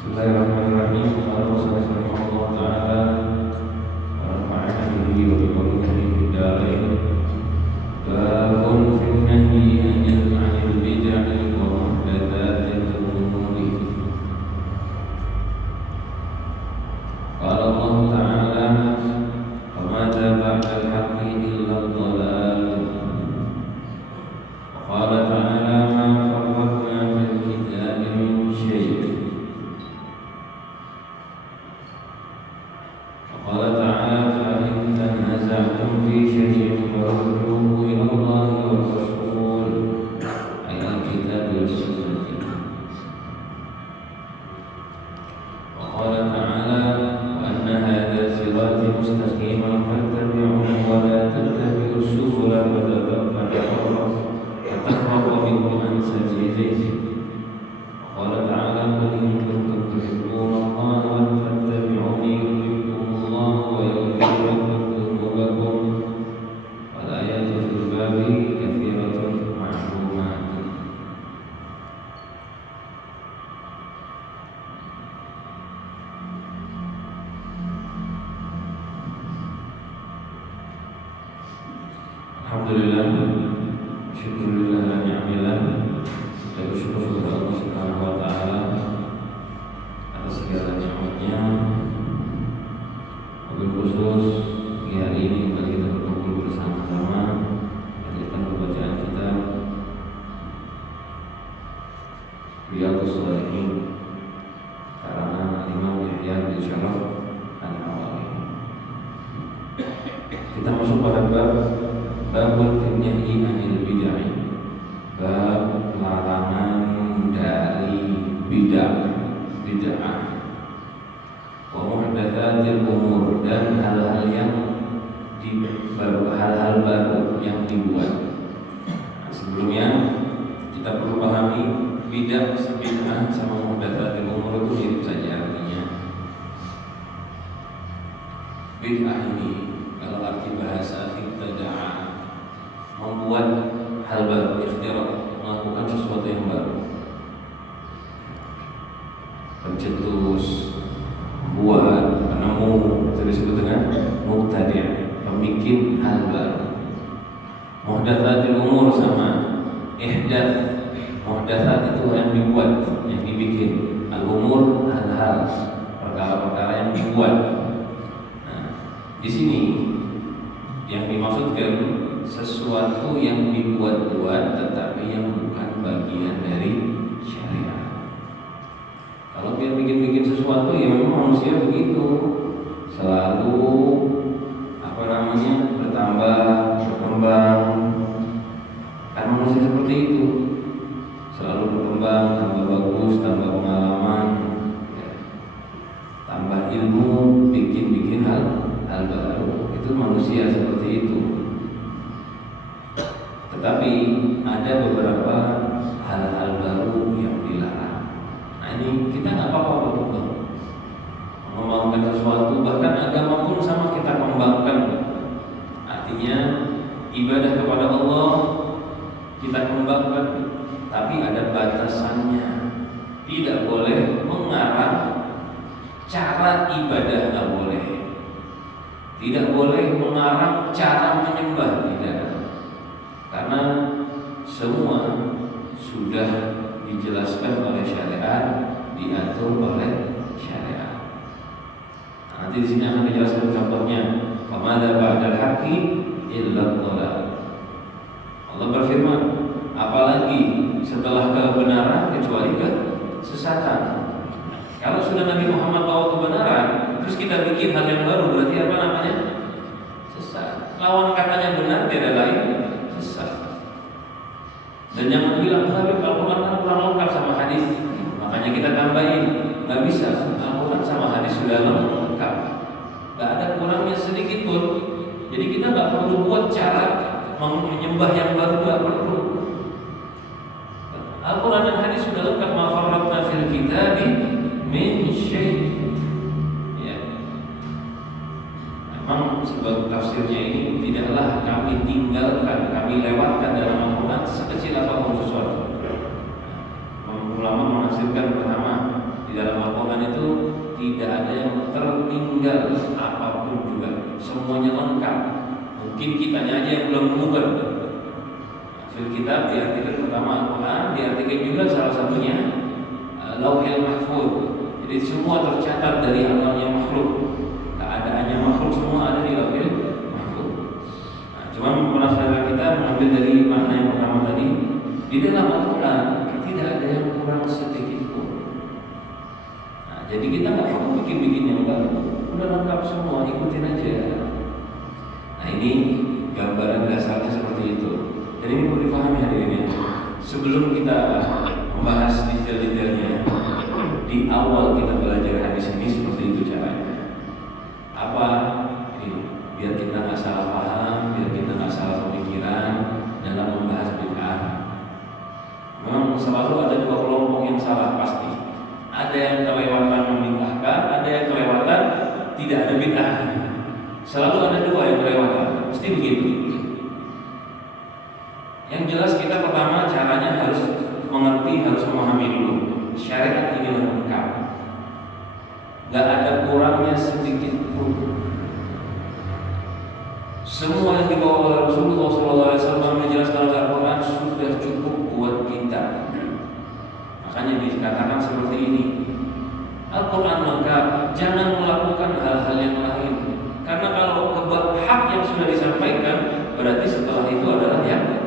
Bismillahirrahmanirrahim. Assalamualaikum warahmatullahi wabarakatuh. Babun fil nahyi anil bid'ah wa muhdatsatil umur. Qala Allah Ta'ala, "Wa ma ba'dal haqqi illa ad-dhalal." Qala ta'ala, "Ma farratna fil kitabi min syai'." Qala ta'ala, "Fa in tanaza'tum fi syai'in farudduhu ila Allahi war Rasul." Ayat kitab was sunnah. Wa qala ta'ala, "Wa anna hadha sirati mustaqiman fattabi'uhu wa la tattabi'us subula fatafarraqa bikum an sabilihi." Qala ta'ala, "Qul in kuntum tuhibbuna Allaha fattabi'uni yuhibbukum Allah wa yaghfir lakum dhunubakum." Wal ayatu fil babi katsiratun ma'lumat. Alhamdulillah, syukurillah wa ni'amillah. Kita bersyukur kepada Allah Subhanahu wa Ta'ala atas segala nikmatnya. Wabil khusus di hari ini kembali kita berkumpul bersama-sama melanjutkan pembacaan kitab Riyadhus Shalihin karangan Imam Yahya bin Syaraf An-Nawawi. Kita masuk pada babul nahyi anil bid'ah, bab larangan dari bid'ah wa muhdatsatil umur, dan hal-hal baru yang dibuat. Nah, sebelumnya kita perlu pahami bid'ah sama muhdatsatil umur itu mirip saja artinya. Bid'ah ini kalau arti bahasa ibtada'a, membuat hal baru, ikhtira', melakukan sesuatu yang baru. Pencetus, buat, penemu, itu disebut dengan mubtadi', pembikin hal baru. Muhdatsatil umur sama ihdats. Muhdatsat itu yang dibuat, yang dibikin. Al-umur, hal-hal, perkara-perkara yang dibuat. Nah, di sini yang dimaksudkan sesuatu yang dibuat-buat tetapi yang bukan bagian dari syariat. Kalau dia bikin-bikin sesuatu, ya memang manusia begitu, selalu berkembang. Kan manusia seperti itu, selalu berkembang, tambah bagus, tambah pengalaman, tambah ilmu, bikin hal baru. Itu manusia seperti itu. Tetapi ada beberapa hal-hal baru yang dilarang. Nah, ini kita nggak apa-apa berkembang, mengembangkan sesuatu, bahkan agama pun sama kita kembangkan. Artinya ibadah kepada Allah kita kembangkan, tapi ada batasannya. Tidak boleh mengarang cara ibadah, nggak boleh. Tidak boleh mengarang cara menyembah, tidak. Karena semua sudah dijelaskan oleh syariat, diatur oleh syariat. Nanti di sini akan dijelaskan contohnya. Pamada ba'dal haqqi illa ad-dhalal. Allah berfirman, apalagi setelah kebenaran kecuali kesesatan. Kalau sudah Nabi Muhammad bawa kebenaran, terus kita bikin hal yang baru, berarti apa namanya? Sesat. Lawan katanya benar, tidak lain sesat. Dan jangan bilang Habib Al-Quran kan kurang lengkap sama hadis, makanya kita tambahin. Gak bisa, Al-Quran sama hadis sudah lengkap, gak ada kurangnya sedikit pun. Jadi kita gak perlu buat cara menyembah yang baru, gak perlu. Al-Quran dan hadis sudah lengkap. Ma farratna fil kitabi min syai'. Ya. Memang sebab tafsirnya ini tidaklah kami tinggalkan, kami lewatkan dalam Al-Quran sekecil apapun sesuatu. Ulama menafsirkan pertama di dalam Al-Quran tidak ada yang tertinggal apapun juga, semuanya lengkap. Mungkin kitanya aja yang belum menemukan. Fil kitab diartikan pertama Al-Quran, diartikan juga salah satunya Lauhil Mahfuz. Jadi semua tercatat dari alamnya makhluk, keadaannya makhluk semua ada di Lauhil Mahfuz. Nah, cuma penafsiran kita mengambil dari makna yang pertama tadi. Di dalam Al-Quran tidak ada yang kurang sedikit pun. Nah, jadi kita nggak perlu bikin-bikin yang baru, udah lengkap semua, ikutin aja. Nah, ini gambaran dasarnya seperti itu. Dan ini perlu dipahami hadirin ya. Sebelum kita membahas detail-detailnya, di awal kita belajar hadis ini seperti itu caranya. Apa? Ini biar kita nggak salah paham, biar kita nggak salah pemikiran dalam membahas bid'ah. Memang selalu ada dua kelompok yang salah pasti. Ada yang kelewatan membid'ahkan, ada yang kelewatan tidak ada bid'ah. Selalu ada dua yang kelewatan, mesti begitu. Yang jelas kita pertama caranya harus mengerti, harus memahami dulu. Syariat ini lengkap, gak ada kurangnya sedikit pun. Semua yang dibawa oleh Rasulullah SAW menjelaskan Al-Quran sudah cukup buat kita. Makanya dikatakan seperti ini, Al-Quran lengkap, jangan melakukan hal-hal yang lain. Karena kalau hak yang sudah disampaikan, berarti setelah itu adalah yang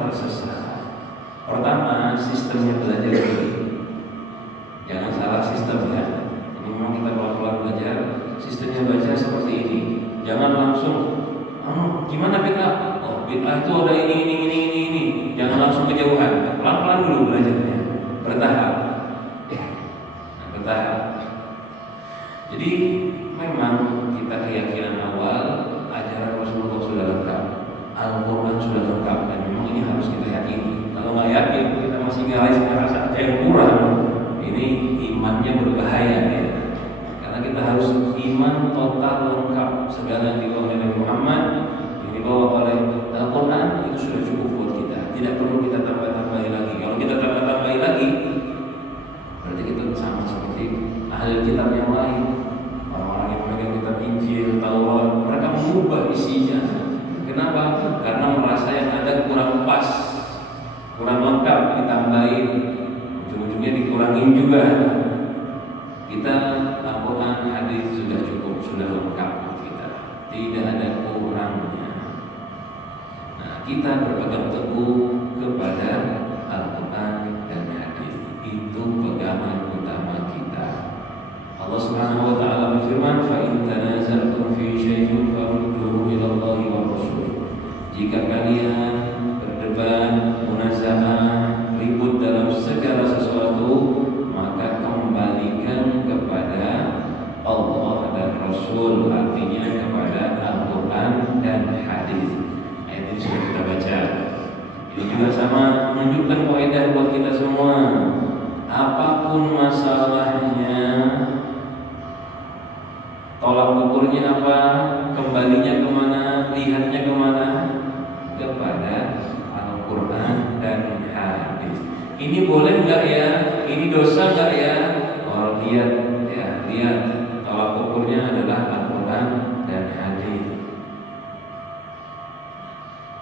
tersesat. Pertama, sistemnya belajar dulu. Jangan salah sistem ya. Ini memang kita pelan-pelan belajar. Sistemnya baca seperti ini. Jangan langsung, gimana bid'ah? Oh, bid'ah itu ada ini. Jangan langsung kejauhan. Pelan-pelan dulu belajarnya. Bertahap. Bertahap. Jadi memang kita keyakinan awal ajaran Rasulullah sudah lengkap, Al-Quran sudah lengkap, dan memang ini harus kita yakini. Kalau nggak yakin, kita masih ngerasa ada yang kurang, ini imannya berbahaya ya. Karena kita harus iman total lengkap, segala yang dibawa oleh Nabi Muhammad, yang dibawa oleh Al-Quran itu sudah cukup buat kita. Tidak perlu kita tambah-tambahi lagi. Kalau kita tambah-tambahi lagi, berarti kita sama seperti ahli kitab yang lain. Orang-orang yang memegang kitab Injil, Taurat, mereka mengubah isinya. Kenapa? Karena merasa yang ada kurang pas, kurang lengkap, ditambahin, ujung-ujungnya dikurangin juga. Kita Al-Quran, hadis sudah cukup, sudah lengkap buat kita, tidak ada kurangnya. Nah, kita berpegang teguh kepada Al-Quran dan hadis, itu pegangan utama kita. Allah Subhanahu wa taala berfirman, "Fa in tanaza'tum fi syai'in farudduhu ila Allahi wa Rasul." Jika kalian berdebat, munaza'ah, ribut dalam segala sesuatu, maka kembalikan kepada Allah dan Rasul, artinya kepada Al-Quran dan hadis. Ayat ini sudah kita baca. Ini juga sama menunjukkan kaidah buat kita semua. Apapun masalahnya, tolak ukurnya apa, kembalinya kemana, lihatnya kemana, kepada Al-Quran dan hadis. Ini boleh nggak ya? Ini dosa nggak ya? Oh, lihat, tolak ukurnya adalah Al-Quran dan hadis.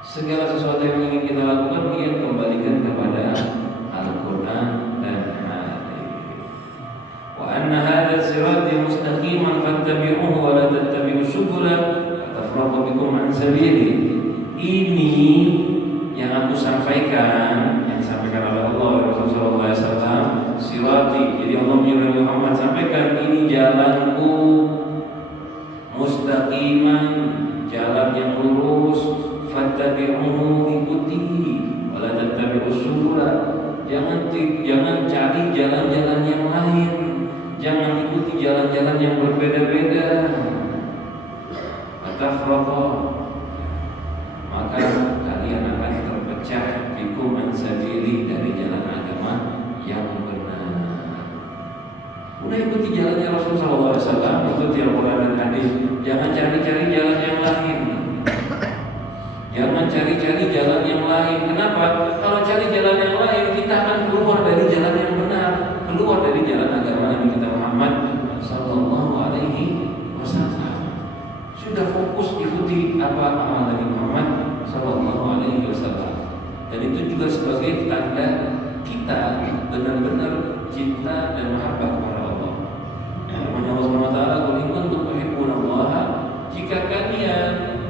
Segala sesuatu yang ingin kita lakukan, dia kembalikan kepada Al-Quran dan hadis. Wa anna hadha sirati mustaqiman fattabi'uhu wa la tattabi'us subula fatafraqu bikum an sabili. Ini yang aku sampaikan, yang disampaikan oleh Allah dan Rasulullah SAW, sirati. Jadi Allah menyuruh Muhammad sampaikan, ini jalanku mustaqiman, jalan yang lurus, fattabi'uhu, ikuti, wa la tattabi'us subula. Jangan cari jalan-jalan yang lain, jangan ikuti jalan-jalan yang berbeda-beda. Fatafraqu, maka kalian akan terpecah bikum an sabili, dari jalan agama yang benar. Udah ikuti jalannya Rasulullah SAW, ikuti Al-Quran dan hadis. Jangan cari-cari jalan yang lain. Jangan cari-cari jalan yang lain. Kenapa? Kalau cari jalan yang lain, kita akan keluar dari jalan yang benar, keluar dari jalan agama Nabi kita Muhammad Muhammad sallallahu alaihi wasallam. Sudah fokus ikuti apa amal Nabi Muhammad sallallahu alaihi wasallam. Dan itu juga sebagai tanda kita benar-benar cinta dan mahabbah kepada Allah. Firman Allah Subhanahu wa taala, "Qul in kuntum tuhibbunallaha," jika kalian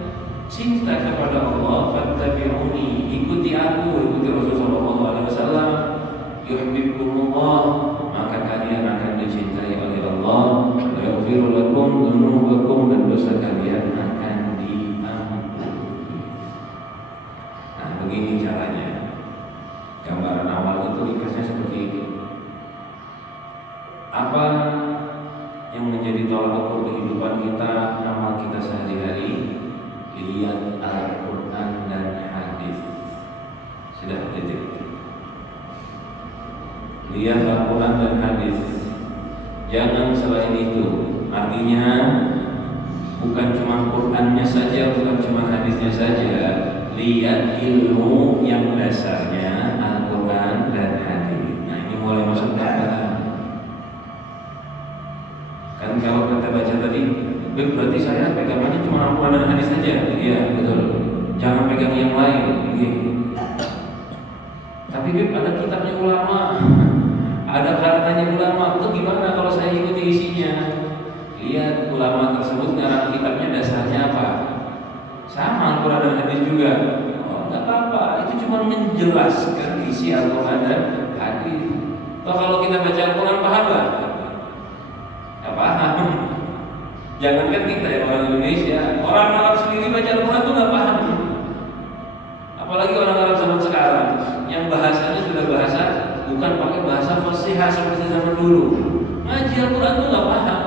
cinta kepada Allah, fattabi'uni, ikuti aku, ikuti Rasulullah sallallahu alaihi wasallam, yuhibbukumullah, maka kalian akan dicintai oleh Allah, wa yaghfiru lakum dzunubakum, dan dosa kalian akan diampuni. Nah, begini caranya. Gambaran awal itu ringkasnya seperti ini. Apa yang menjadi tolak ukur kehidupan kita, amal kita sehari-hari? Lihat Al-Quran dan hadis. Sudah titik. Lihat Al-Quran dan hadis. Jangan selain itu. Artinya bukan cuma Qurannya saja, bukan cuma hadisnya saja. Lihat ilmu yang dasarnya Al-Quran dan hadis. Nah, ini mulai masuk dalam. Kan kalau kita baca tadi, berarti saya pegangannya cuma Al-Quran dan hadis saja. Iya, betul. Jangan pegang yang lain. Tapi ada kitabnya ulama, ada hartanya ulama. Itu gimana kalau saya ikuti isinya? Lihat ulama tersebut ngarang kitabnya dasarnya apa? Sama Al-Quran dan hadis juga. Oh, enggak apa-apa. Itu cuma menjelaskan isi Al-Quran dan hadis. Toh kalau kita baca Al-Quran paham nggak? Ya paham. Jangankan kita ya, orang Indonesia, orang Arab sendiri baca Al-Quran tuh nggak paham. Apalagi orang Arab zaman sekarang, yang bahasanya sudah bahasa bukan pakai bahasa fasihah seperti zaman dulu. Ngaji Al-Quran tuh nggak paham,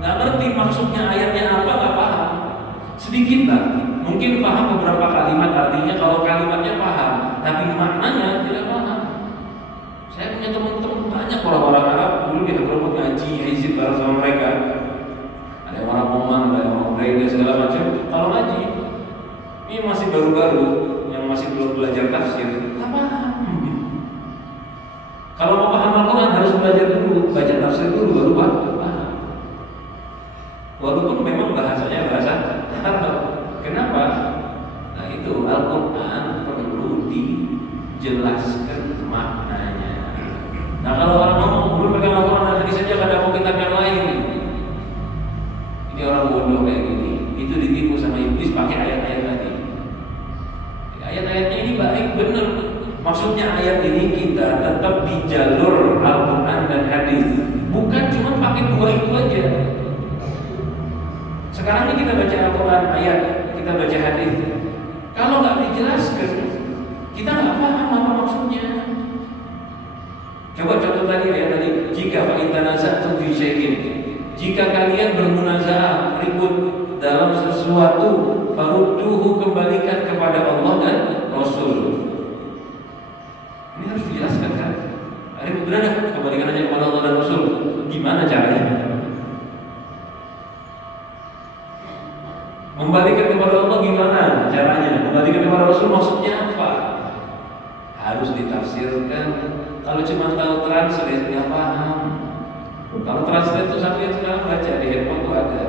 nggak ngerti maksudnya ayatnya apa, nggak paham. Sedikit lah, mungkin paham beberapa kalimat artinya kalau kalimatnya paham, tapi maknanya tidak paham. Saya punya teman-teman banyak orang-orang Arab dulu di Hadramut ngaji, hizib bareng sama mereka. Ada orang Oman, ada orang Ubaida segala macam. Kalau ngaji, ini masih baru-baru, yang masih belum belajar tafsir, nggak paham. Kalau mau paham Al-Quran harus belajar dulu, baca tafsir dulu baru paham. Walaupun memang bahasanya bahasa Arab. Kenapa? Nah itu Al-Quran perlu dijelaskan maknanya. Nah kalau orang ngomong belum pegang Al-Quran dan hadis saja, kadang mau kitab yang lain. Ini orang bodoh kayak gini. Itu ditipu sama iblis pakai ayat-ayat tadi. Ayat-ayatnya ini baik benar. Maksudnya ayat ini kita tetap di jalur Al-Quran dan hadis. Bukan cuma pakai dua itu aja. Sekarang ini kita baca Al-Quran ayat, kita baca hadis. Kalau nggak dijelaskan, kita nggak paham apa maksudnya. Coba contoh tadi ayat tadi, jika fa'intanaza'tum fi syai'in, jika kalian bermunaza'ah, ribut dalam sesuatu, farudduhu, kembalikan kepada Allah dan Rasul. Ini harus dijelaskan kan? Ribut benar, kembalikan aja kepada Allah dan Rasul. Gimana caranya? Membalikan kepada Allah gimana caranya? Membalikan kepada Rasul maksudnya apa? Harus ditafsirkan. Kalau cuma tahu translate nggak paham. Kalau translate itu sampai sekarang baca di handphone tuh ada.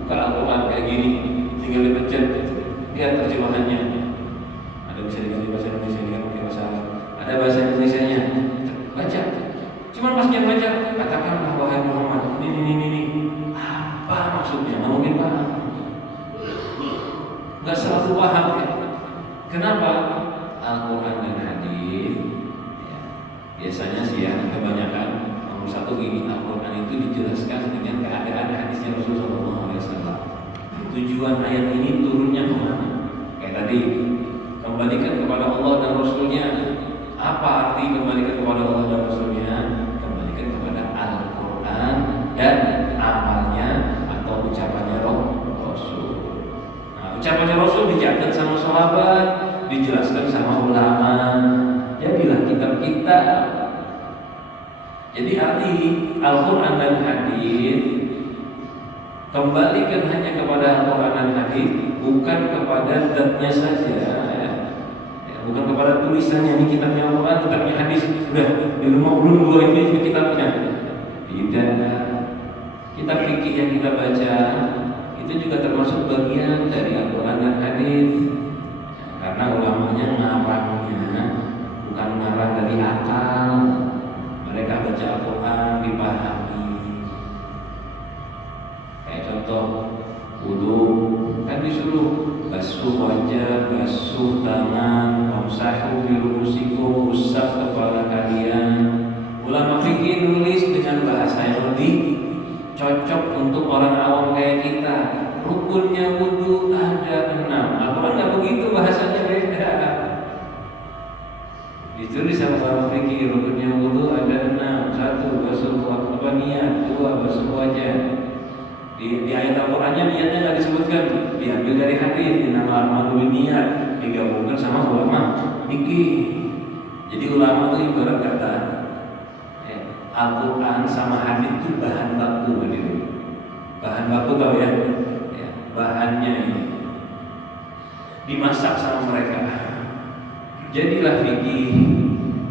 Buka Al-Quran kayak gini, tinggal dipencet, lihat terjemahannya. Ada bisa diganti bahasa Indonesia, diganti bahasa Arab. Ada bahasa Indonesianya. Baca. Cuma pas dia baca, katakanlah wahai Muhammad, ini. Apa maksudnya? Mungkin paham. Nggak selalu paham ya. Kenapa? Al-Quran dan hadis ya, biasanya sih ya, kebanyakan nomor satu gini, Al-Quran itu dijelaskan dengan keadaan hadisnya Rasulullah SAW. Tujuan ayat ini turunnya kemana? Kayak tadi, kembalikan kepada Allah dan Rasulnya. Apa arti kembalikan kepada Allah dan Rasulnya? Kembalikan kepada Al-Quran dan amalnya atau ucapannya Rasul. Ucapannya Rasul dicatat sama sahabat, dijelaskan sama ulama. Jadilah kitab kita. Jadi arti Al-Quran dan hadis, kembalikan hanya kepada Al-Quran dan hadis, bukan kepada zatnya saja ya. Bukan kepada tulisannya, ini kitabnya Al-Quran, kitabnya hadis. Sudah di rumah belum dua ini kitabnya. Tidak. Kita fikih yang kita baca itu juga termasuk bagian dari Al-Quran dan hadis. Karena ulamanya ngarangnya bukan ngarang dari akal. Mereka baca Al-Quran dipahami. Kayak contoh wudu kan disuruh basuh wajah, basuh tangan, wamsahu bi ru'usikum, usap kepala kalian. Ulama fikih nulis dengan bahasa yang lebih cocok untuk orang awam kayak kita. Rukunnya wudu ada 6. Al-Quran nggak begitu, bahasanya beda. Ditulis sama ulama fikih rukunnya wudu ada 6. 1 basuh niat, 2 basuh wajah. Di ayat Al-Qurannya niatnya nggak disebutkan, diambil dari hadis. Nama al-malu niat digabungkan sama ulama fikih. Jadi ulama itu ibarat kata Al-Quran sama hadis itu bahan baku, bahan baku tahu ya, bahannya ini dimasak sama mereka. Jadilah fikih,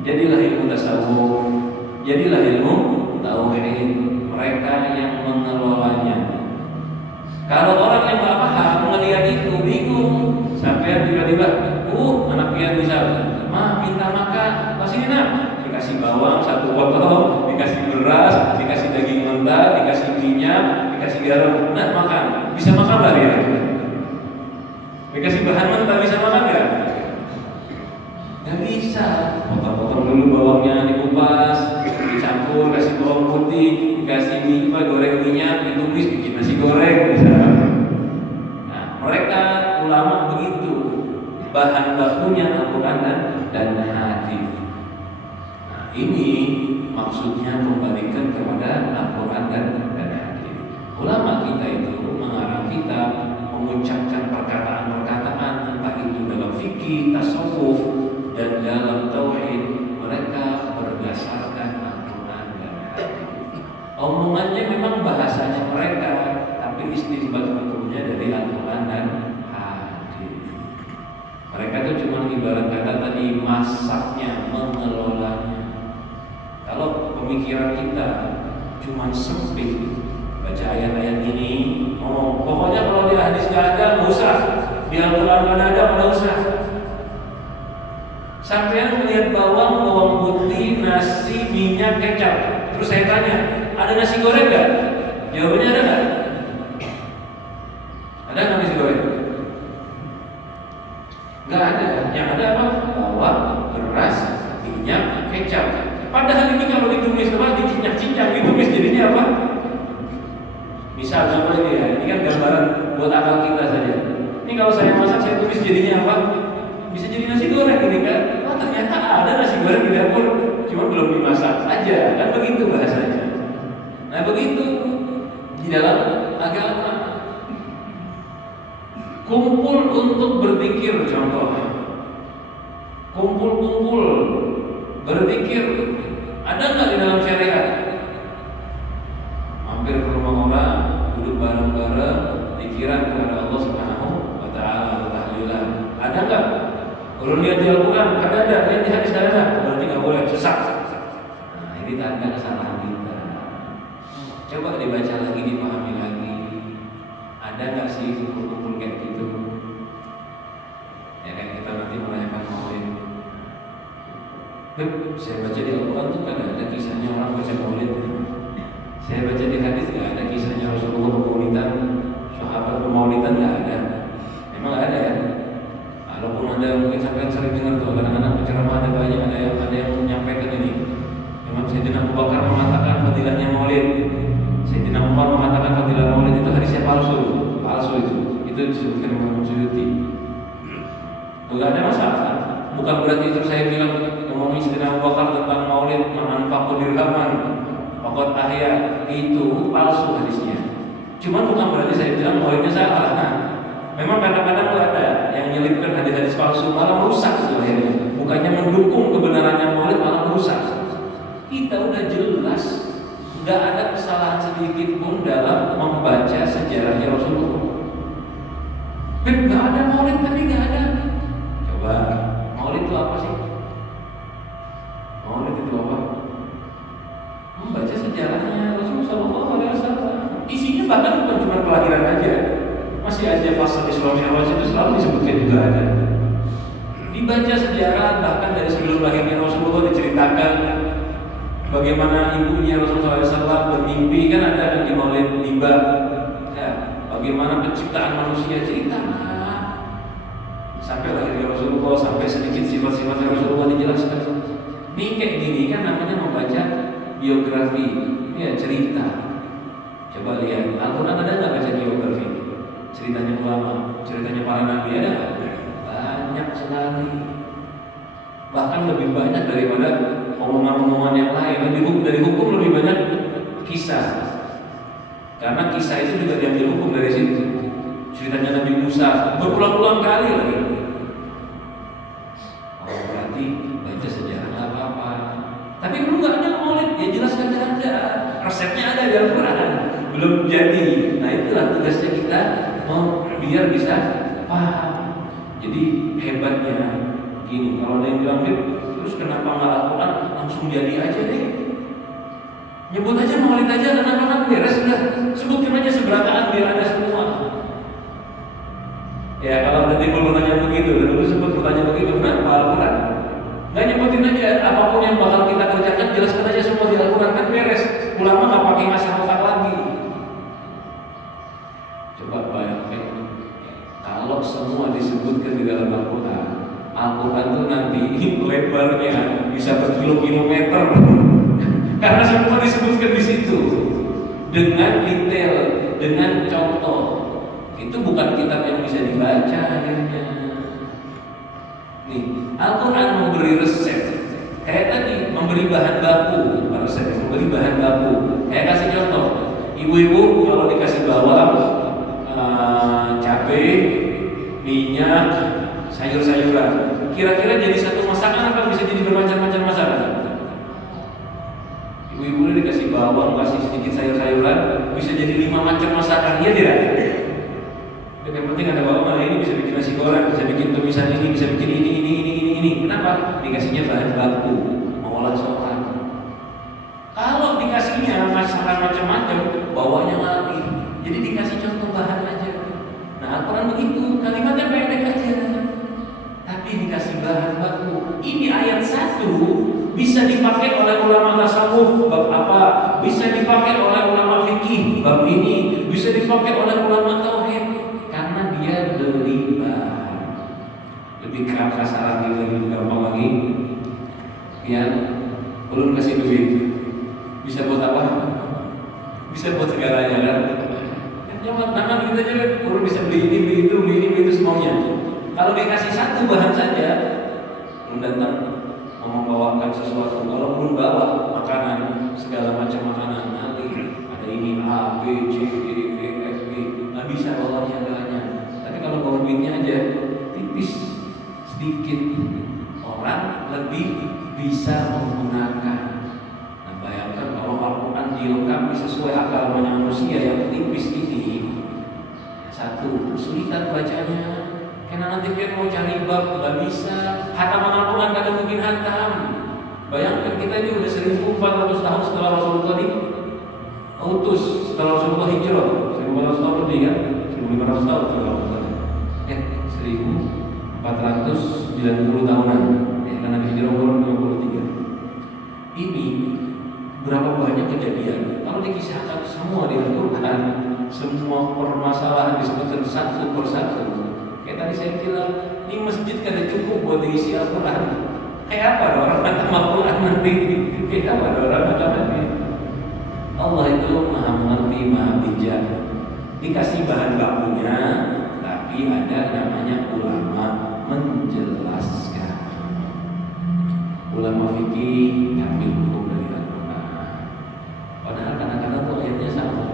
jadilah ilmu tasawuf, jadilah ilmu tauhid. Mereka yang mengelolanya. Kalau orang yang nggak paham melihat itu bingung, sampai tiba-tiba, anak pian bisa, minta makan, kasih nak. Dikasih bawang 1 potong, dikasih beras, dikasih daging mentah, dikasih minyak, dikasih garam, nak makan, bisa makan lah dia. Dikasih bahan mentah bisa makan nggak? Nggak bisa. Potong-potong dulu bawangnya, dikupas, dicampur, kasih bawang putih, dikasih goreng minyak, ditumis, bikin nasi goreng, bisa. Nah, mereka ulama begitu, bahan bakunya Al-Quran dan hadis. Ini maksudnya kembalikan kepada Al-Quran dan hadis. Ulama kita itu mengarang kita mengucapkan perkataan-perkataan, entah itu dalam fikih, tasawuf, dan dalam tauhid, mereka berdasarkan Al-Quran dan hadis. Omongannya memang bahasanya mereka, tapi istinbat hukumnya dari Al-Quran dan hadis. Mereka itu cuma ibarat kata tadi, masaknya, mengelolanya. Kalau pemikiran kita cuma sempit, baca ayat-ayat ini, ngomong, pokoknya kalau di hadis gak ada, gak usah. Di Al-Quran gak ada, gak usah. Sampai melihat bawang putih, nasi, minyak, kecap. Terus saya tanya, ada nasi goreng gak? Jawabannya ada gak? Ada gak nasi goreng? Gak ada. Yang ada apa? Bawang, beras, minyak, kecap. Padahal ini kalau ditumis dicincang, ditumis jadinya apa? Misal contoh ini ya, ini kan gambaran buat akal kita saja. Ini kalau saya masak, saya tumis jadinya apa? Bisa jadi nasi goreng ini kan? Wah, ternyata ada nasi goreng di dapur, cuma belum dimasak aja, kan begitu bahasanya. Nah begitu di dalam agama. Kumpul untuk berpikir, contoh. Kumpul berpikir, ada nggak di dalam syariat? Mampir ke rumah orang, duduk bareng-bareng, pikiran kepada Allah Subhanahu wa Ta'ala, tahlilan. Ada nggak? Kalau lihat di Al-Quran, ada, lihat di hadis ada, berarti nggak boleh, sesat. Nah, ini tanda kesalahan kita. Coba dibaca lagi, dipahami lagi. Ada nggak sih kumpul-kumpul kayak gitu? Ya kayak kita nanti merayakan Maulid. Saya baca di Al-Quran tuh kan ada kisahnya orang baca Maulid. Saya baca di hadis nggak ada kisahnya Rasulullah Maulidan, sahabat Maulidan nggak ada. Memang nggak ada ya. Walaupun ada, mungkin sampai sering dengar tuh kadang-kadang penceramah ada banyak, ada yang menyampaikan ini. Memang Sayyidina Abu Bakar mengatakan fadilahnya Maulid. Sayyidina Umar mengatakan fadilah Maulid itu hadisnya palsu itu disebutkan Imam Suyuti. Bukan ada masalah. Bukan berarti itu saya bilang ngomongin Sayyidina Abu Bakar tentang Maulid manfaat dirhaman, pokok ahya, itu palsu hadisnya. Cuma bukan berarti saya bilang Maulidnya salah. Nah, memang kadang-kadang ada yang menyelipkan hadis-hadis palsu, malah merusak sebenarnya. Bukannya mendukung kebenarannya Maulid, malah merusak. Kita udah jelas, nggak ada kesalahan sedikit pun dalam membaca sejarahnya Rasulullah. Nggak ada Maulid, tapi nggak ada. Coba, Maulid itu apa sih? Maulid itu apa? Membaca sejarahnya bahkan bukan cuma kelahiran aja, masih aja fase Isra Mi'raj itu selalu disebutkan juga ada. Dibaca sejarah bahkan dari sebelum lahirnya Rasulullah diceritakan bagaimana ibunya Rasulullah SAW bermimpi, kan ada di Maulid Liba, ya, bagaimana penciptaan manusia, cerita sampai lahirnya Rasulullah, sampai sedikit sifat-sifat Rasulullah dijelaskan. Ini kayak gini kan namanya membaca biografi, ya cerita. Coba lihat, Al-Quran ada nggak baca biografi? Ceritanya ulama, ceritanya para nabi ada nggak? Banyak sekali. Bahkan lebih banyak daripada omongan-omongan yang lain. Dari hukum lebih banyak kisah. Karena kisah itu juga diambil hukum dari situ. Ceritanya Nabi Musa berulang-ulang kali lagi. Oh, berarti baca sejarah nggak apa-apa. Tapi dulu nggak ada maulid, ya jelaskan ada. Resepnya ada di Al-Quran, belum jadi. Nah itulah tugasnya kita, biar bisa paham. Jadi hebatnya gini, kalau ada yang bilang terus kenapa nggak Al-Quran langsung jadi aja deh? Nyebut aja maulid aja, kenapa kan beres sudah, sebutkan aja seberataan biar ada semua. Ya kalau ada timbul pertanyaan begitu, dan dulu sempat bertanya begitu, kenapa Al-Quran? Nggak nyebutin aja, apapun yang bakal kita kerjakan jelaskan aja semua di Al-Quran, kan beres. Ulama nggak pakai ngasah otak lagi. Coba bayangkan kalau semua disebutkan di dalam Al-Quran, Al-Quran itu nanti lebarnya bisa berkilo-kilometer karena semua disebutkan di situ dengan detail, dengan contoh. Itu bukan kitab yang bisa dibaca akhirnya. Nih, Al-Quran memberi resep. Kayak tadi memberi bahan baku, bukan resep, memberi bahan baku. Kayak kasih contoh, ibu-ibu kalau dikasih bawang, cabai, minyak, sayur-sayuran, kira-kira jadi satu masakan apa bisa jadi bermacam-macam masakan? Ibu-ibu ini dikasih bawang, kasih sedikit sayur-sayuran, bisa jadi 5 macam masakan, iya tidak? Dan yang penting ada bawang, ada ini bisa bikin nasi goreng, bisa bikin tumisan ini, bisa bikin ini. Kenapa? Dikasihnya bahan baku, mengolah seorang. Kalau dikasihnya masakan macam-macam, bawanya lagi. Jadi dikasih contoh bahan aja. Nah, Al-Quran begitu, kalimatnya pendek aja, tapi dikasih bahan baku. Ini ayat 1 bisa dipakai oleh ulama tasawuf bab apa, bisa dipakai oleh ulama fikih bab ini, bisa dipakai oleh ulama tauhid karena dia berlibat. Lebih keras kasaran lebih gampang lagi. Ya, belum kasih duit, bisa buat apa? Bisa buat segalanya kan? Nyaman kita aja kan, belum bisa beli ini, beli itu semuanya. Kalau dikasih satu bahan saja, belum datang mau membawakan sesuatu. Kalau belum bawa makanan, segala macam makanan, nanti ada ini A, B, C, D, E, F, G, nggak bisa bawanya segalanya. Tapi kalau bawa duitnya aja, tipis. Sedikit orang lebih bisa menggunakan. Nah, bayangkan kalau Al-Quran dilengkapi sesuai akal manusia yang tipis ini, satu kesulitan bacanya. Karena nanti dia mau cari bab nggak bisa. Hataman Al-Quran kadang mungkin hatam. Bayangkan kita ini udah 1400 tahun setelah Rasulullah diutus, setelah Rasulullah hijrah, 1400 tahun lebih kan? 1500 tahun setelah Rasulullah. 1490 tahunan, karena hijrah umur 53. Ini berapa banyak kejadian? Kalau dikisahkan semua di Al-Quran, semua permasalahan disebutkan satu persatu. Kayak tadi saya bilang, ini masjid kada cukup buat diisi Al-Quran. Kayak apa orang kata Al-Quran nanti? Kayak apa orang kata nanti? Allah itu maha mengerti, maha bijak. Dikasih bahan bakunya, tapi ada namanya ulama menjelaskan. Ulama fikih ngambil hukum dari Al-Quran. Padahal kadang-kadang tuh ayatnya sama,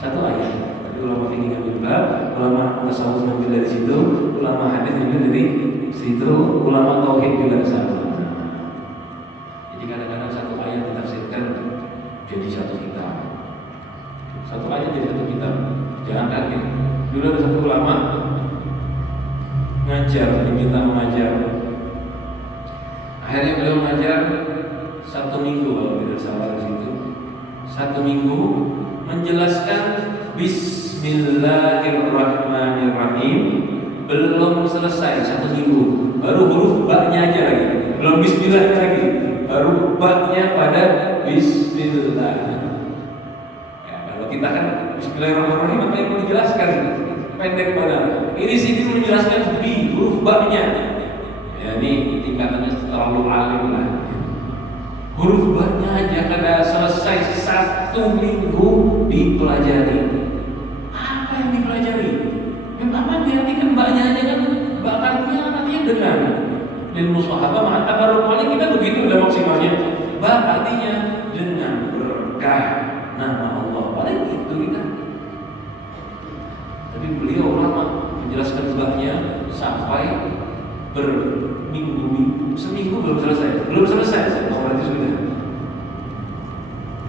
satu ayat. Tapi ulama fikih ngambil bab, ulama tasawuf ngambil dari situ, ulama hadis ngambil dari situ, ulama tauhid juga sama. Jadi kadang-kadang satu ayat ditafsirkan jadi satu kitab. Satu ayat jadi satu kitab. Jangan kaget. Dulu ada satu ulama ngajar, diminta mengajar. Akhirnya beliau mengajar 1 minggu kalau tidak salah di situ. 1 minggu menjelaskan Bismillahirrahmanirrahim belum selesai 1 minggu, baru huruf ba-nya aja lagi, belum bismillahnya lagi, baru ba-nya pada bismillah. Ya, kalau kita kan bismillahirrahmanirrahim apa yang mau dijelaskan? Pendek banget. Ini sini menjelaskan di huruf ba-nya. Ya, ini tingkatannya terlalu alim lah. Huruf ba-nya aja kada selesai 1 minggu dipelajari. Apa yang dipelajari? Memang diartikan ba-nya aja kan, ba artinya artinya dengan. Dan musahabah mata baru paling kita begitu udah maksimalnya. Ba artinya dengan berkah nama Allah. Paling itu kita. Tapi beliau ulama menjelaskan ba-nya sampai berminggu-minggu, seminggu belum selesai, berarti sudah.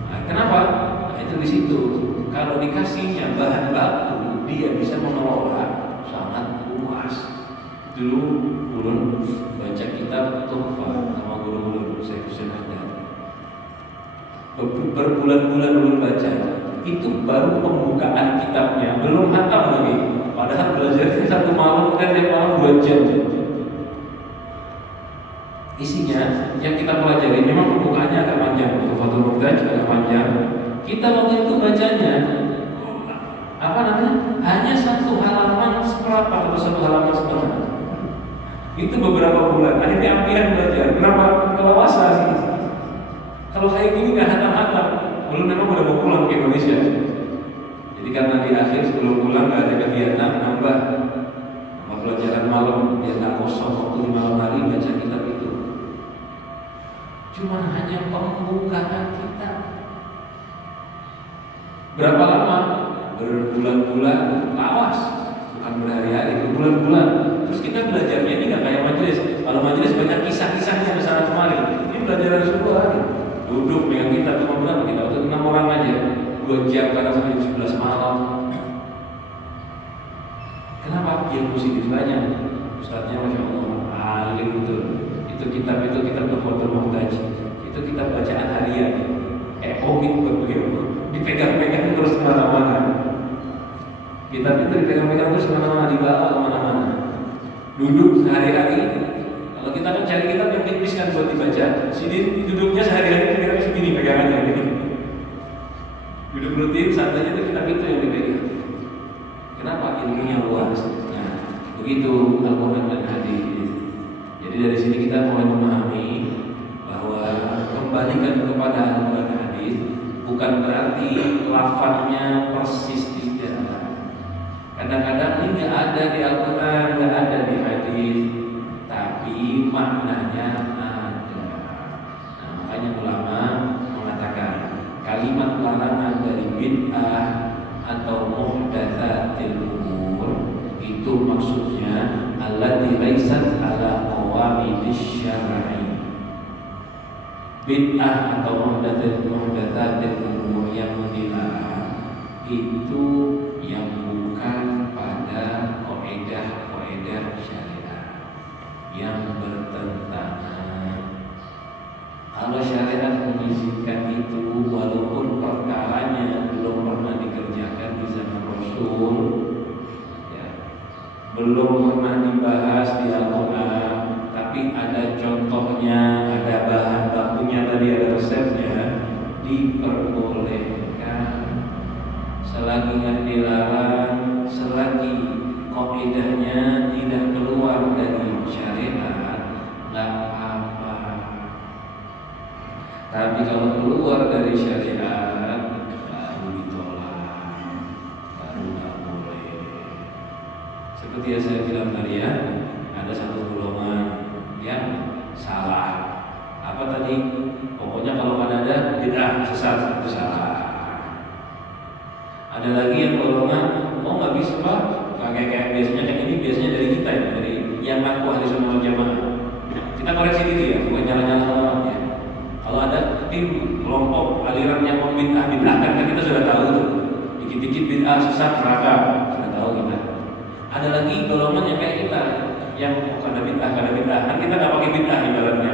Nah, kenapa? Nah, itu di situ. Kalau dikasihnya bahan baku, dia bisa mengelola sangat luas. Dulu ulun baca kitab Tuhfah sama guru-guru saya Haddad. Berbulan-bulan ulun baca. Itu baru pembukaan kitabnya, belum hatam lagi. Padahal belajarnya 1 malam kan tiap malam 2 jam. Isinya yang kita pelajari memang pembukaannya agak panjang, Tuhfatul Muhtaj agak panjang. Kita waktu itu bacanya apa namanya? Hanya 1 halaman seperempat atau 1 halaman setengah. Itu beberapa bulan. Akhirnya ampian belajar. Kenapa? Kelawasan sih. Kalau kayak gini nggak hatam-hatam, belum memang udah mau pulang ke Indonesia. Jadi karena di akhir sebelum pulang nggak ada kegiatan, nambah pelajaran malam, dia nggak kosong waktu di malam hari baca kitab itu. Cuma hanya pembukaan kita. Berapa lama? Berbulan-bulan, lawas, bukan berhari-hari, berbulan-bulan. Terus kita belajarnya ini nggak kayak majelis. Kalau majelis banyak kisah-kisahnya kesana kemari. Ini belajaran 10 hari. Duduk dengan kita cuma berapa kita? Waktu 6 orang aja, 2 jam kadang sampai 11 malam. Kenapa? Ilmu sedikit banyak. Ustadznya Masya Allah, alim betul. Itu kitab Tuhfatul Muhtaj. Itu kitab bacaan harian. Komik buat beliau. Dipegang-pegang terus kemana-mana. Kitab itu dipegang-pegang terus kemana-mana, dibawa kemana-mana. Duduk sehari-hari. Kalau kita kan cari kitab yang tipis kan buat dibaca. Sini duduknya sehari-hari kira-kira segini pegangannya gini. Duduk rutin, santainya itu kitab itu yang dipegang. Kenapa? Ilmunya luas. Nah, begitu Al-Quran dan hadis. Jadi dari sini kita mulai memahami bahwa kembalikan kepada Al-Quran dan hadis bukan berarti lafaznya persis tidak. Kadang-kadang ini nggak ada di Al-Quran, nggak ada di hadis, tapi maknanya ada. Nah, makanya ulama mengatakan kalimat larangan dari bid'ah atau muhdatsatil umur itu maksudnya allati laysat ala qawaidisy syar'i. Bid'ah atau muhdatsatil umur yang dilarang itu yang bukan pada kaidah-kaidah syariat yang bertentangan. Kalau syariat mengizinkan itu walaupun perkaranya belum pernah dikerjakan di zaman Rasul, ya, belum pernah dibahas di Al-Quran, tapi ada contohnya, ada bahan bakunya tadi, ada resepnya, diperbolehkan. Selagi nggak dilarang, selagi kaidahnya tidak keluar dari syariat, nggak apa-apa. Tapi kalau keluar dari syariat, baru ditolak, baru nggak boleh. Seperti yang saya bilang tadi ya, ada satu golongan yang salah. Apa tadi? Pokoknya kalau ada bid'ah sesat itu salah. Ada lagi yang golongan, oh nggak bisa pak, kayak biasanya kayak ini biasanya dari kita ya, dari yang ngaku ahli sunnah wal jamaah. Kita koreksi diri ya, bukan nyala-nyala ya. Kalau ada tim kelompok aliran yang membid'ah-bid'ahkan, kan kita sudah tahu tuh. Dikit-dikit bid'ah sesat neraka, sudah tahu kita. Ada lagi golongan yang kayak kita, yang bukan ada bid'ah, kan kita nggak pakai bid'ah ibaratnya.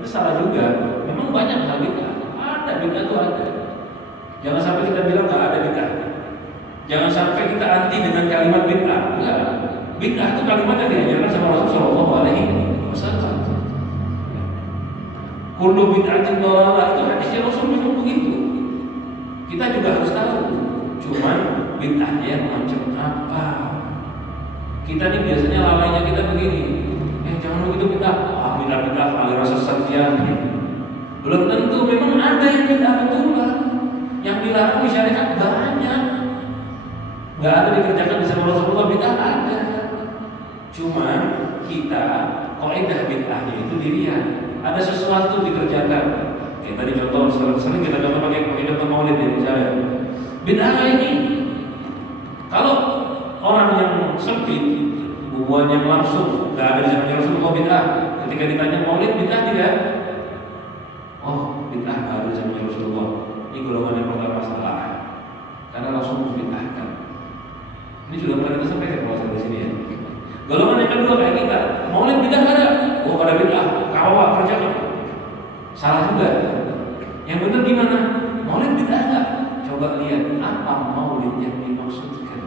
Itu salah juga. Memang banyak hal bid'ah. Ada bid'ah tuh ada. Jangan sampai kita bilang nggak ada bid'ah. Jangan sampai kita anti dengan kalimat bid'ah. Enggak. Bid'ah itu kalimat yang diajarkan sama Rasulullah SAW. Kullu bid'atin dhalalah, itu hadisnya Rasul memang begitu. Kita juga harus tahu. Cuman bid'ahnya yang macam apa? Kita nih biasanya lalainya kita begini. Jangan begitu bid'ah. Bid'ah aliran sesat ya. Belum tentu, memang ada yang bid'ah betulan. Yang dilarang di syariat banyak. Nggak ada dikerjakan di zaman Rasulullah bid'ah ada. Cuma kita kaidah bid'ahnya itu dilihat. Ada sesuatu dikerjakan. Kayak tadi contoh sering kita contoh pakai kaidah maulid ya misalnya. Bid'ah ini kalau orang yang sempit, hubungan yang langsung nggak ada di zaman Rasulullah bid'ah. Ketika ditanya maulid bid'ah tidak? Oh bid'ah baru zaman Rasulullah. Ini golongan yang pertama salah. Karena langsung membid'ahkan. Ini juga pernah kita sampaikan bahwa di sini ya. Golongan yang kedua kayak kita, maulid bid'ah ada. Oh ada bid'ah, kawah kerjakan. Salah juga. Yang benar gimana? Maulid bid'ah enggak? Coba lihat apa maulid yang dimaksudkan.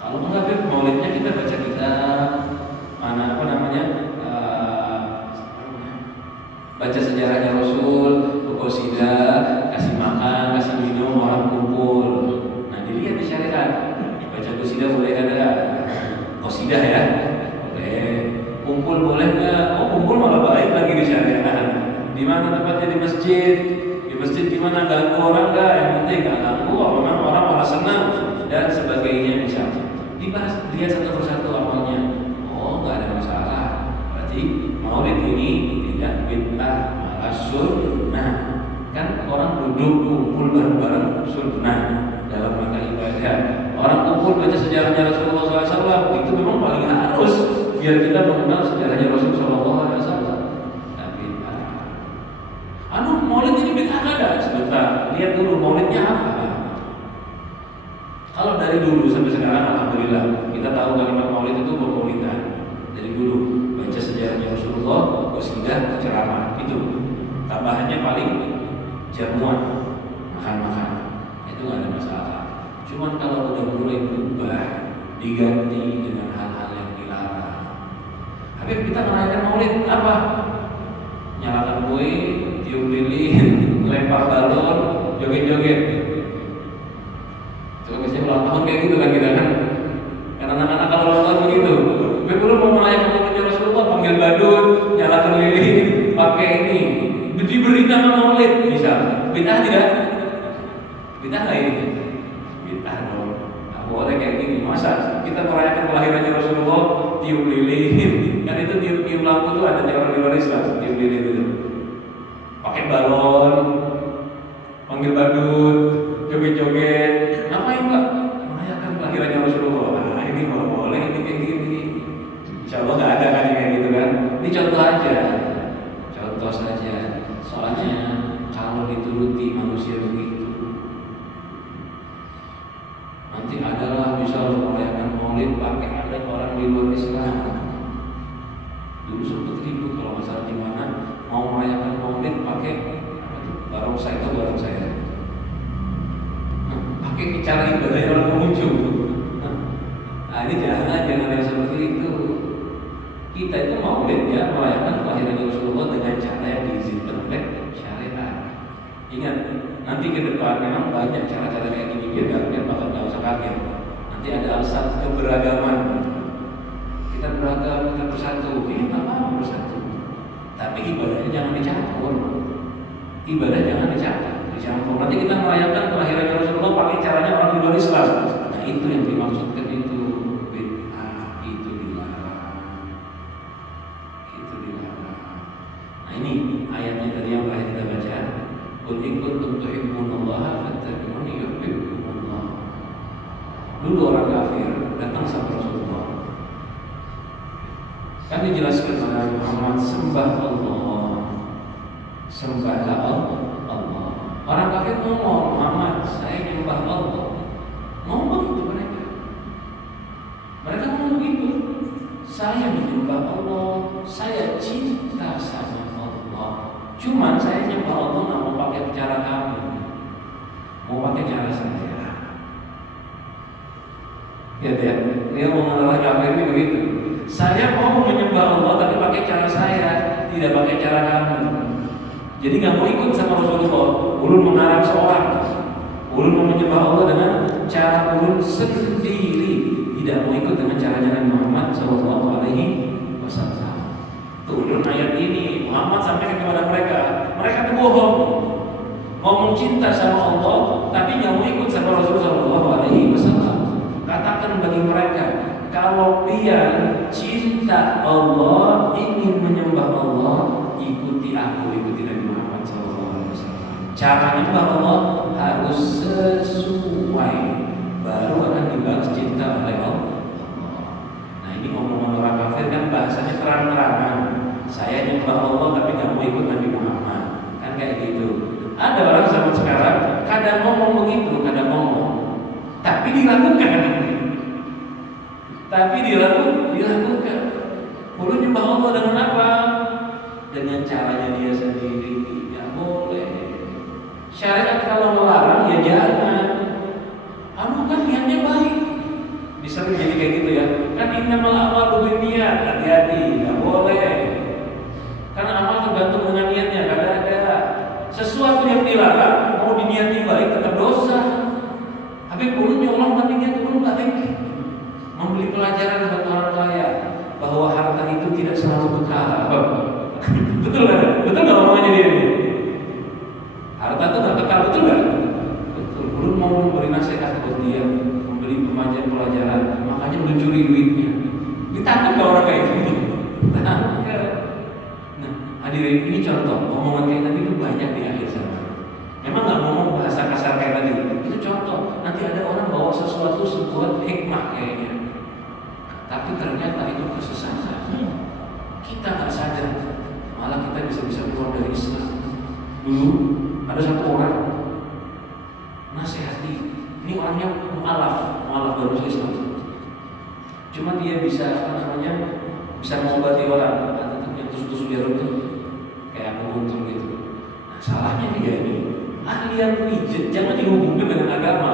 Kalau enggak maulidnya kita baca mana apa namanya? Baca sejarahnya Rasul, qasidah, kasih makan, kasih minum, orang kumpul. Nah, dilihat di syariat. Baca qasidah boleh ada? Qasidah ya? Boleh. Kumpul boleh enggak? Oh, kumpul malah baik lagi di syariat. Di mana tempatnya? Di masjid. Di masjid gimana? Ganggu orang enggak? Yang penting enggak ganggu, orang malah senang dan sebagainya misalnya. Dibahas, lihat satu persatu amalnya. Oh, enggak ada masalah. Berarti maulid ini tidak bid'ah, malah sunnah. Kan orang duduk kumpul bareng-bareng sunnah dalam rangka ibadah. Orang kumpul baca sejarahnya Rasulullah SAW itu memang paling harus biar kita mengenal sejarahnya Rasulullah SAW. Tapi maulid ini bid'ah ada. Sebentar, lihat dulu maulidnya apa. Kalau dari dulu sampai sekarang, alhamdulillah kita tahu kalimat maulid itu bermaulidan. Dari dulu baca sejarahnya Rasulullah, qasidah, ceramah itu. Tambahannya paling jamuan, makan-makan. Itu nggak ada masalah. Cuman kalau udah mulai berubah, diganti dengan hal-hal yang dilarang. Habib kita merayakan maulid apa? Nyalakan kue, tiup lilin, lempar balon, joget-joget. Coba biasanya ulang tahun kayak gitu kan kita kan. Karena anak-anak kalau ulang tahun begitu. Belum mau merayakan maulidnya Rasulullah, panggil badut, nyalakan lilin, pakai ini, diberi nama maulid, misal. Bid'ah tidak? Bid'ah nggak ini? Bid'ah dong. Nggak boleh kayak gini. Masa kita merayakan kelahirannya Rasulullah, tiup lilin? Kan itu tiup lampu tuh ada orang di luar Islam, tiup lilin itu. Pakai balon, panggil badut, joget-joget. Ngapain Pak? Merayakan kelahirannya Rasulullah. Nah, ini kalau boleh, ini kayak gini. Insya Allah nggak ada kan kayak gitu kan. Ini contoh aja, contoh saja. Soalnya kalau dituruti manusia begitu, nanti adalah misal merayakan maulid pakai ada orang di luar Islam. Dulu sempat ribut kalau masalah di mana mau merayakan maulid pakai barongsai itu barongsai. Pakai cara ibadahnya orang pengunjung. Nah ini jangan yang seperti itu. Kita itu maulid ya merayakan kelahiran Rasulullah dengan cara yang diizinkan oleh syariat. Ingat, nanti ke depan memang banyak cara-cara kayak gini biar bakal nggak usah kaget. Nanti ada alasan keberagaman. Kita beragam, kita bersatu. Ini apa bersatu? Tapi ibadahnya jangan dicampur. Ibadah jangan dicampur. Nanti kita merayakan kelahiran Rasulullah pakai caranya orang di luar Islam. Nah itu yang dimaksudkan itu. Ini ayatnya tadi yang terakhir kita baca. Qul in kuntum tuhibbunallaha fattabi'uni yuhibbukumullah. Dulu orang kafir datang sama Rasulullah. Kan dijelaskan oleh Muhammad sembah Allah. Sembahlah Allah. Orang kafir ngomong, Muhammad, saya menyembah Allah. Ngomong itu mereka. Mereka ngomong begitu. Saya menyembah Allah, saya cinta sama Cuman saya nyembah Allah nggak mau pakai cara kamu, mau pakai cara saya. Ya, dia mengenal kafir ini begitu. Saya mau menyembah Allah tapi pakai cara saya, tidak pakai cara kamu. Jadi nggak mau ikut sama Rasulullah. Ulun mengarang seorang, ulun mau menyembah Allah dengan cara ulun sendiri, tidak mau ikut dengan caranya Nabi Muhammad Sallallahu Alaihi Wasallam. Turun ayat ini, Muhammad sampaikan kepada mereka, mereka itu bohong, ngomong cinta sama Allah, tapi nggak mau ikut sama Rasulullah Sallallahu Alaihi Wasallam. Katakan bagi mereka, kalau kalian cinta Allah, ingin menyembah Allah, ikuti aku, ikuti Nabi Muhammad SAW. Cara menyembah Allah harus sesuai, baru akan dibalas cinta oleh Allah. Nah ini omongan orang kafir kan bahasanya terang-terangan. Saya nyembah Allah tapi nggak mau ikut Nabi Muhammad, kan kayak gitu. Ada orang zaman sekarang kadang ngomong begitu, kadang ngomong, tapi dilakukan. Tapi dilakukan. Perlu nyembah Allah dengan apa? Dengan caranya dia sendiri. Tidak boleh. Syariat kalau melarang ya jangan. Kamu kan niatnya baik. Bisa jadi kayak gitu ya. Kan innamal a'malu binniyat. Hati-hati, tidak boleh. Karena amal tergantung dengan niatnya. Kadang ada sesuatu yang dilarang, mau diniati baik tetap dosa. Tapi perlu nyolong tapi niat belum baik. Membeli pelajaran buat orang kaya bahwa harta itu tidak selalu kekal. Betul kan? Betul nggak omongannya dia ini? Harta itu nggak kekal, betul nggak? Betul. Belum mau memberi nasihat buat dia, memberi pelajaran, makanya mencuri duitnya. Ditangkap nggak orang kayak gitu? Nah, hadirin ini contoh omongan kayak tadi itu banyak di akhir zaman. Memang nggak ngomong bahasa kasar kayak tadi. Itu contoh. Nanti ada orang bawa sesuatu sebuah hikmah kayaknya. Tapi ternyata itu kesesatan. Kita nggak sadar, malah kita bisa keluar dari Islam. Dulu ada satu orang nasihati, ini orangnya mualaf baru Islam. Cuma dia bisa bisa mengobati orang, yang tusuk-tusuk jarum itu kayak aku untung gitu. Nah, salahnya dia ini ahlian pijat jangan dihubungkan dengan agama.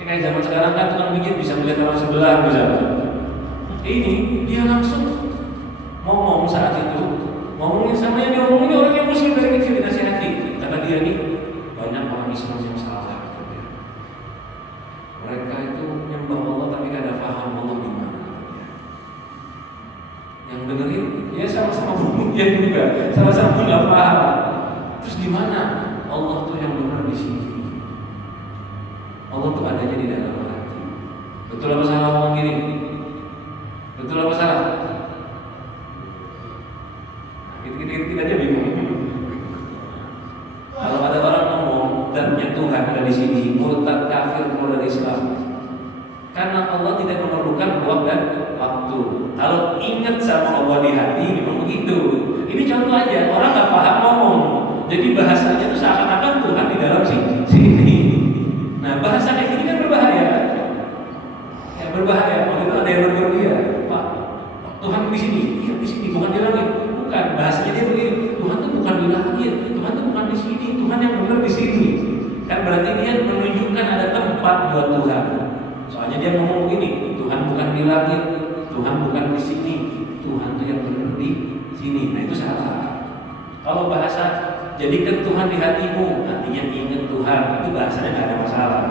Kayak zaman sekarang kan tukang pijat bisa melihat orang sebelah misalnya. Ini dia langsung ngomong saat itu, ngomongin sama yang diomongin orang yang muslim dari kecil dinasihati. Kata dia nih, banyak orang Islam yang salah. Mereka itu nyembah Allah tapi gak ada paham Allah di mana. Yang dengerin, ya sama-sama bingung dia juga, sama-sama nggak paham. Terus gimana? Allah tuh yang benar di sini. Allah tuh adanya di dalam hati. Betul apa salah ngomong gini? Betul apa salah? Kita aja bingung. Kalau ada orang ngomong zatnya Tuhan ada di sini, murtad kafir keluar dari Islam. Karena Allah tidak memerlukan ruang dan waktu. Kalau ingat sama Allah di hati, memang begitu. Ini contoh aja, orang nggak paham ngomong. Jadi bahasanya itu seakan-akan Tuhan di dalam sini. Nah bahasa kayak gini kan berbahaya. Ya berbahaya. Waktu itu ada yang menegur dia. Tuhan di sini, iya di sini, bukan di langit. Bukan, bahasanya dia begini. Tuhan itu bukan di langit, Tuhan itu bukan di sini, Tuhan yang benar di sini. Kan berarti dia menunjukkan ada tempat buat Tuhan. Soalnya dia ngomong begini, Tuhan bukan di langit, Tuhan bukan di sini, Tuhan itu yang benar di sini. Nah itu salah. Kalau bahasa jadikan Tuhan di hatimu, artinya ingat Tuhan, itu bahasanya nggak ada masalah.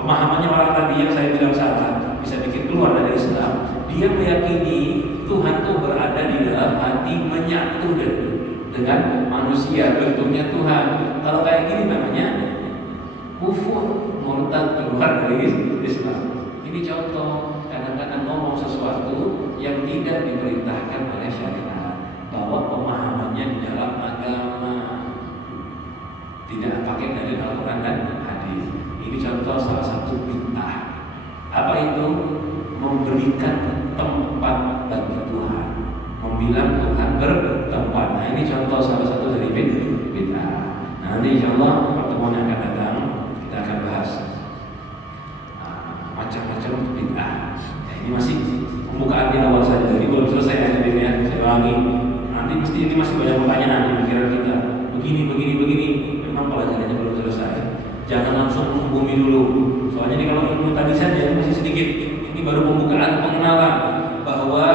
Pemahamannya orang tadi yang saya bilang salah, bisa bikin keluar dari Islam. Dia meyakini Tuhan itu berada di dalam hati, menyatu dengan manusia, bentuknya Tuhan. Kalau kayak gini namanya kufur, murtad, keluar dari Islam. Ini contoh, kadang-kadang ngomong sesuatu yang tidak diperintahkan oleh syariat, bahwa pemahamannya di dalam agama, tidak pakai dari Al-Quran dan hadis. Ini contoh salah satu bid'ah. Apa itu? Memberikan tempat bagi Tuhan, membilang Tuhan bertempat. Nah ini contoh salah satu dari bid'ah. Nah nanti insyaallah pertemuan yang akan datang kita akan bahas macam-macam bid'ah. Nah, ini masih pembukaan di awal saja. Ini belum selesai ya, saya ulangi. Nanti mesti ini masih banyak pertanyaan di pikiran kita. Begini. Memang pelajarannya belum selesai. Jangan langsung menghubungi dulu. Soalnya ini kalau ilmu tadi saja masih sedikit. sedikit. Ini baru pembukaan pengenalan bahwa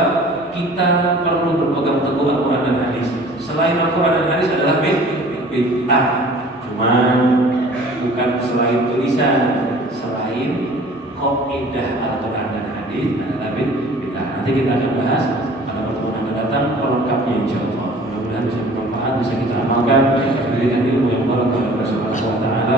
kita perlu berpegang teguh Al-Quran dan hadis. Selain Al-Quran dan hadis adalah bid'ah. Cuman bukan selain tulisan, selain kaidah Al-Quran dan hadis adalah bid'ah. Nanti kita akan bahas pada pertemuan yang akan datang pelengkapnya insyaallah. Mudah-mudahan bisa bermanfaat, bisa kita amalkan, diberikan ilmu yang baru kepada Allah Subhanahu wa taala.